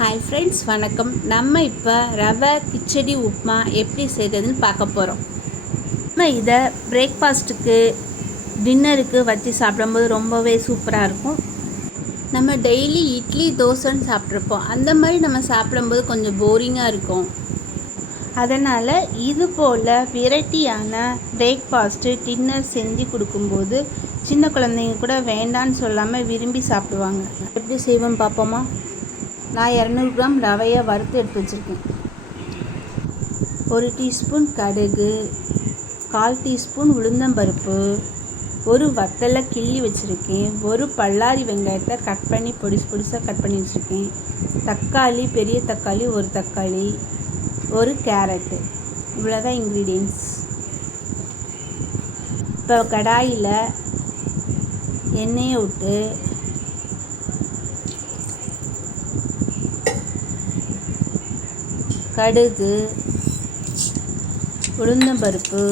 Hi friends, வணக்கம். நம்ம இப்போ ரவை கிச்சடி உப்புமா எப்படி செய்கிறதுன்னு பார்க்க போகிறோம். நம்ம இதை பிரேக்ஃபாஸ்ட்டுக்கு டின்னருக்கு வச்சு சாப்பிடும்போது ரொம்பவே சூப்பராக இருக்கும். நம்ம டெய்லி இட்லி தோசைன்னு சாப்பிட்ருப்போம். அந்த மாதிரி நம்ம சாப்பிடும்போது கொஞ்சம் போரிங்காக இருக்கும். அதனால் இது போல் வெரைட்டியான பிரேக்ஃபாஸ்ட்டு டின்னர் செஞ்சு கொடுக்கும்போது சின்ன குழந்தைங்க கூட வேண்டான்னு சொல்லாமல் விரும்பி சாப்பிடுவாங்க. எப்படி செய்வோன்னு பார்ப்போமா? நான் 200 கிராம் ரவையை வறுத்து எடுத்து வச்சுருக்கேன். 1 டீஸ்பூன் கடுகு, 1/4 டீஸ்பூன் உளுந்தம்பருப்பு, ஒரு வத்தலை கிள்ளி வச்சுருக்கேன், ஒரு பல்லாரி வெங்காயத்தை கட் பண்ணி பொடிசாக கட் பண்ணி வச்சுருக்கேன், தக்காளி, பெரிய தக்காளி ஒரு தக்காளி, ஒரு கேரட்டு. இவ்வளோதான் இன்க்ரீடியன்ட்ஸ். இப்போ கடாயில் எண்ணெயை விட்டு கடுகு, உளுந்தம்பருப்பு,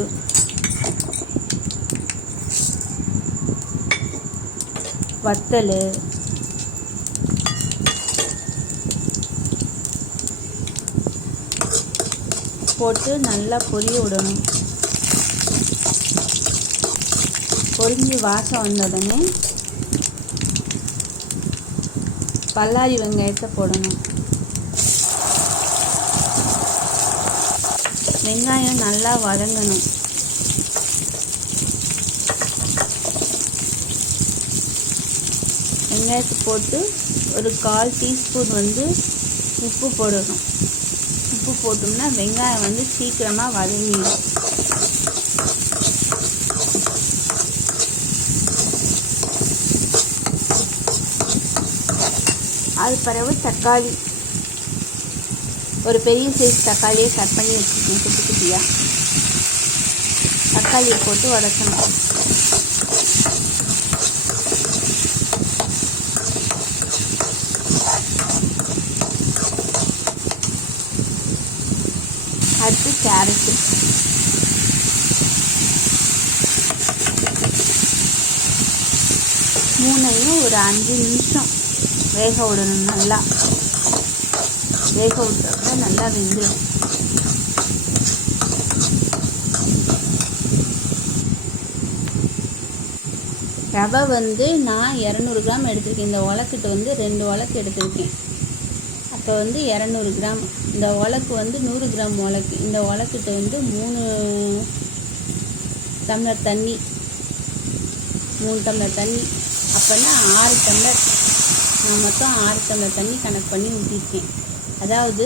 வத்தல், போட்டு நல்லா பொரிய விடணும். பொரிஞ்சு வாசம் வந்ததுமே பல்லாரி வெங்காயத்தை போடணும். வெங்காயம் நல்லா வதங்கணும். வெங்காயத்தை போட்டு ஒரு 1/4 டீஸ்பூன் உப்பு போடணும். உப்பு போட்டோம்னா வெங்காயம் சீக்கிரமாக வதங்கிடும். அது பிறகு தக்காளி, ஒரு பெரிய சைஸ் தக்காளியை கட் பண்ணி வச்சுருக்கேன் குட்டி குட்டியாக. தக்காளியை போட்டு வதக்கணும். அடுத்து கேரட்டு, மூணையும் ஒரு 5 நிமிஷம் வேக விடணும். நல்லா வேக விட்டோம்னா நல்லா வெந்துடும். ரவை நான் 200 கிராம் எடுத்திருக்கேன். இந்த உலக்கிட்ட 2 உலக்கு எடுத்திருக்கேன். அப்போ 200 கிராம். இந்த உலக்கு 100 கிராம் உலக்கு. இந்த உலக்கிட்ட 3 டம்ளர் தண்ணி, 3 டம்ளர் தண்ணி. அப்போனா 6 டம்ளர். நான் மொத்தம் 6 டம்ளர் தண்ணி கணக்கு பண்ணி ஊற்றிருக்கேன். அதாவது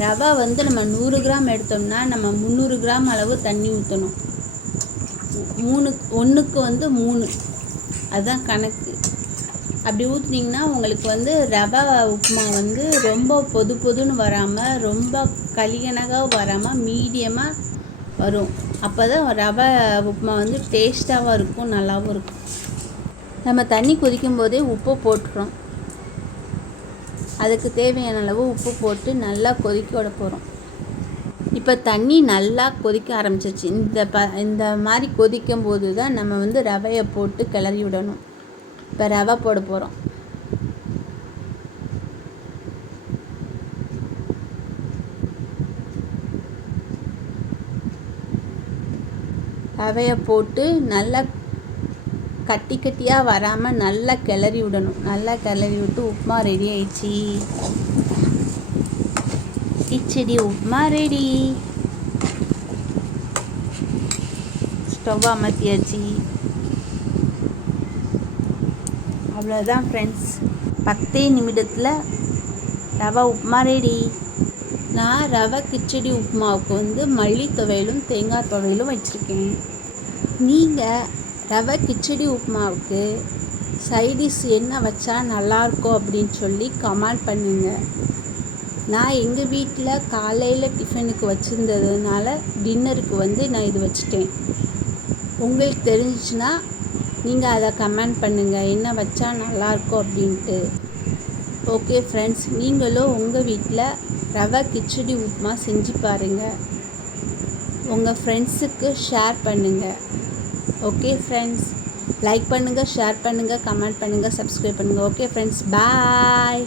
ரவை நம்ம 100 கிராம் எடுத்தோம்னா நம்ம 300 கிராம் அளவு தண்ணி ஊற்றணும். 1க்கு 3, அதுதான் கணக்கு. அப்படி ஊற்றினீங்கன்னா உங்களுக்கு ரவை உப்புமா ரொம்ப பொதுன்னு வராமல், ரொம்ப கலிகனகாக வராமல் மீடியமாக வரும். அப்போ தான் ரவை உப்புமா டேஸ்ட்டாகவும் இருக்கும், நல்லாவும் இருக்கும். நம்ம தண்ணி கொதிக்கும் போதே உப்பு போட்டுறோம். அதுக்கு தேவையான அளவு உப்பு போட்டு நல்லா கொதிக்க விட போகிறோம். இப்போ தண்ணி நல்லா கொதிக்க ஆரம்பிச்சிருச்சு. இந்த மாதிரி கொதிக்கும் போது தான் நம்ம ரவையை போட்டு கிளறி விடணும். இப்போ ரவை போட போகிறோம். ரவையை போட்டு நல்லா கட்டியாக வராமல் நல்லா கிளறி விடணும். நல்லா கிளறி விட்டு உப்புமா ரெடி ஆயிடுச்சு. கிச்சடி உப்புமா ரெடி. ஸ்டவ் அமர்த்தியாச்சு. அவ்வளோதான் ஃப்ரெண்ட்ஸ், 10 நிமிடத்தில் ரவை உப்புமா ரெடி. நான் ரவை கிச்சடி உப்புமாவுக்கு மல்லி துவையலும் தேங்காய் துவையலும் வச்சுருக்கேன். நீங்கள் ரவை கிச்சடி உப்புமாவுக்கு சைடிஷ் என்ன வச்சா நல்லாயிருக்கும் அப்படின்னு சொல்லி கமெண்ட் பண்ணுங்கள். நான் எங்கள் வீட்டில் காலையில் டிஃபனுக்கு வச்சுருந்ததுனால டின்னருக்கு நான் இது வச்சுட்டேன். உங்களுக்கு தெரிஞ்சிச்சுன்னா நீங்கள் அதை கமெண்ட் பண்ணுங்கள், என்ன வச்சா நல்லாயிருக்கும் அப்படின்ட்டு. ஓகே ஃப்ரெண்ட்ஸ், நீங்களும் உங்கள் வீட்டில் ரவை கிச்சடி உப்புமா செஞ்சு பாருங்கள். உங்கள் ஃப்ரெண்ட்ஸுக்கு ஷேர் பண்ணுங்கள். ஓகே ஃப்ரெண்ட்ஸ், லைக் பண்ணுங்கள், ஷேர் பண்ணுங்கள், கமெண்ட் பண்ணுங்கள், சப்ஸ்கிரைப் பண்ணுங்கள். ஓகே ஃப்ரெண்ட்ஸ், பாய்.